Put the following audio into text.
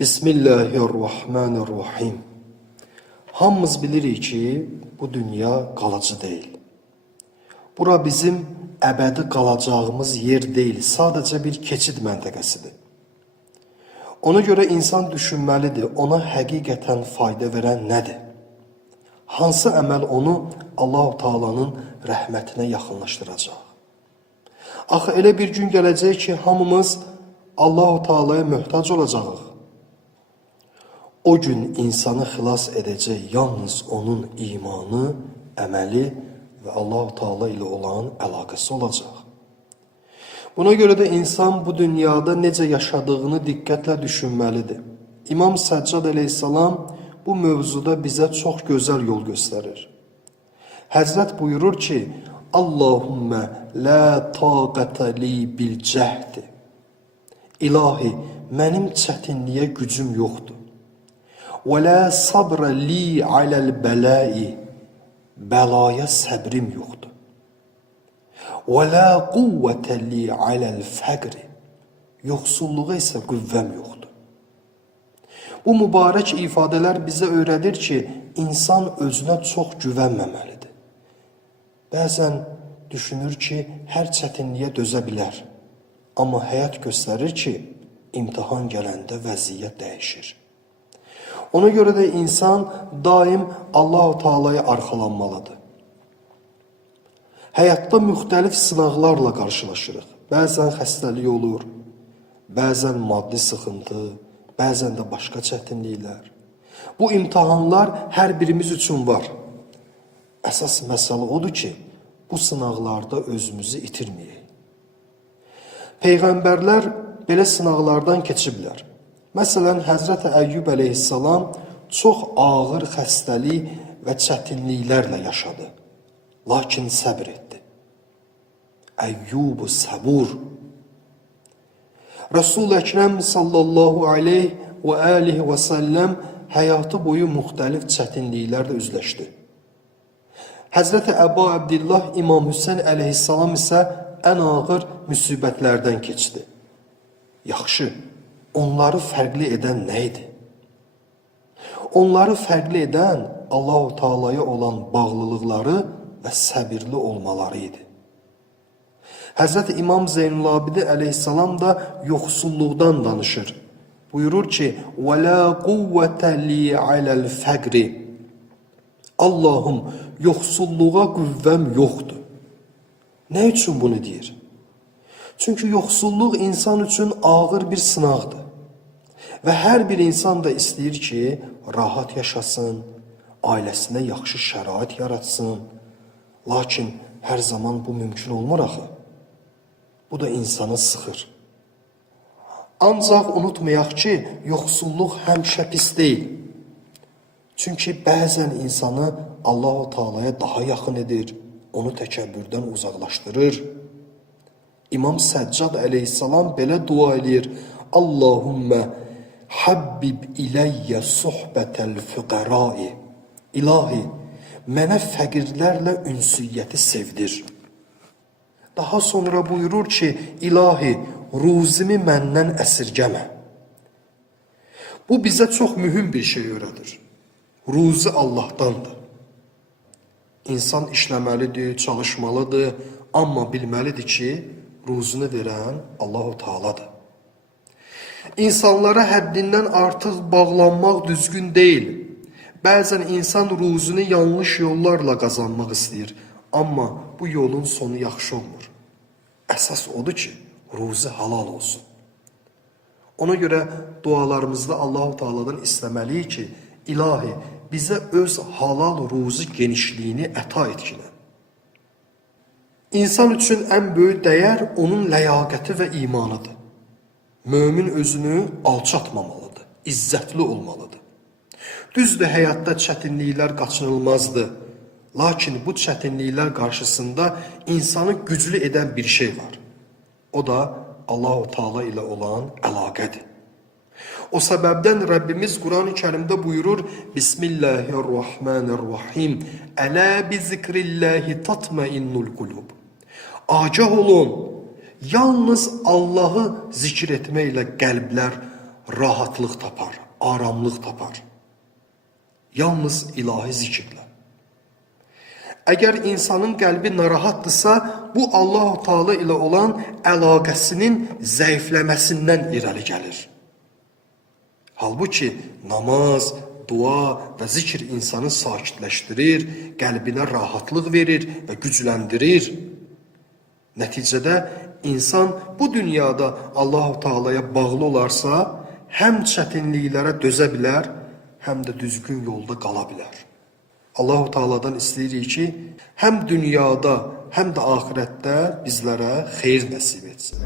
Bismillahirrahmanirrahim. Hamımız bilirik ki, bu dünya qalıcı deyil. Bura bizim əbədi qalacağımız yer deyil, sadəcə bir keçid məntəqəsidir. Ona görə insan düşünməlidir, ona həqiqətən fayda verən nədir? Hansı əməl onu Allah-u Teala'nın rəhmətinə yaxınlaşdıracaq? Axı elə bir gün gələcək ki, hamımız Allah-u Teala'ya möhtac olacağıq. O gün insanı xilas edəcək yalnız onun imanı, əməli və Allah-u Teala ilə olan əlaqəsi olacaq. Buna görə də insan bu dünyada necə yaşadığını diqqətlə düşünməlidir. İmam Səccad əleyhissalam bu mövzuda bizə çox gözəl yol göstərir. Həzrət buyurur ki, Allahümmə la taqətə li bil cəhdi. İlahi, mənim çətinliyə gücüm yoxdur. Və la sabrə li aləl bəla'i. Bəlaya səbrim yoxdur. Və la quvvətə li aləl fəqri. Yoxsulluğa isə qüvvəm yoxdur. Bu mübarək ifadələr bizə öyrədir ki, insan özünə çox güvənməməlidir. Bəzən düşünür ki, hər çətinliyə dözə bilər. Amma həyat göstərir ki, imtihan gələndə vəziyyət dəyişir. Ona görə də insan daim Allah-u Teala'ya arxalanmalıdır. Həyatda müxtəlif sınaqlarla qarşılaşırıq. Bəzən xəstəlik olur, bəzən maddi sıxıntı, bəzən də başqa çətinliklər. Bu imtihanlar hər birimiz üçün var. Əsas məsələ odur ki, bu sınaqlarda özümüzü itirməyək. Peyğəmbərlər belə sınaqlardan keçiblər. Məsələn, Həzrət Əyyub əleyhissalam çox ağır xəstəlik və çətinliklərlə yaşadı. Lakin səbr etdi. Əyyub-u səbur. Resul-i Əkrəm sallallahu aleyhi və alihi və səlləm həyatı boyu müxtəlif çətinliklərlə üzləşdi. Həzrət Əbu Abdillah İmam Hüseyin əleyhissalam isə ən ağır müsibətlərdən keçdi. Yaxşı, onları fərqli edən nə idi? Onları fərqli edən Allah-u Teala'ya olan bağlılıqları və səbirli olmaları idi. Həzrət İmam Zeynul-Abidin əleyhissalam da yoxsulluqdan danışır. Buyurur ki, وَلَا قُوَّةَ لِي عَلَى الْفَقْرِ. Allahım, yoxsulluğa qüvvəm yoxdur. Nə üçün bunu deyir? Çünki yoxsulluq insan üçün ağır bir sınaqdır. Və hər bir insan da istəyir ki, rahat yaşasın, ailəsinə yaxşı şərait yaratsın. Lakin hər zaman bu mümkün olmur axı. Bu da insanı sıxır. Ancaq unutmayaq ki, yoxsulluq həmişə pis deyil. Çünki bəzən insanı Allah-u Teala'ya daha yaxın edir, onu təkəbbürdən uzaqlaşdırır. İmam Səccad əleyhissalam belə dua edir. Allahümmə habbib iləyyə suhbətəl füqərai. İlahi, mənə fəqirlərlə ünsiyyəti sevdir. Daha sonra buyurur ki, İlahi, ruzimi məndən əsirgəmə. Bu bizə çox mühüm bir şey öyrədir. Ruzi Allahdandır. İnsan işləməlidir, çalışmalıdır, amma bilməlidir ki, ruzunu verən Allah-u Teala'dır. İnsanlara həddindən artıq bağlanmaq düzgün deyil. Bəzən insan ruzunu yanlış yollarla qazanmaq istəyir, amma bu yolun sonu yaxşı olmur. Əsas odur ki, ruzi halal olsun. Ona görə dualarımızda Allah-u Teala'dan istəməliyik ki, İlahi, bizə öz halal ruzi genişliyini əta etkilən. İnsan üçün ən böyük dəyər onun ləyaqəti və imanıdır. Mömin özünü alçatmamalıdır, izzətli olmalıdır. Düzdür, həyatda çətinliklər qaçınılmazdır. Lakin bu çətinliklər qarşısında insanı güclü edən bir şey var. O da Allah-u Teala ilə olan əlaqədir. O səbəbdən Rəbbimiz Quran-ı Kərimdə buyurur: Bismillahirrahmanirrahim. Ələ bi zikrillahi tatmainnul qulub. Agah olun, yalnız Allahı zikr etməklə qəlblər rahatlıq tapar, aramlıq tapar. Yalnız ilahi zikirlə. Əgər insanın qəlbi narahatdırsa, bu Allah-u Teala ilə olan əlaqəsinin zəifləməsindən irəli gəlir. Halbuki namaz, dua və zikr insanı sakitləşdirir, qəlbinə rahatlıq verir və gücləndirir. Nəticədə insan bu dünyada Allah-u Teala'ya bağlı olarsa, həm çətinliklərə dözə bilər, həm də düzgün yolda qala bilər. Allah-u Teala'dan istəyirik ki, həm dünyada, həm də axirətdə bizlərə xeyir nəsib etsin.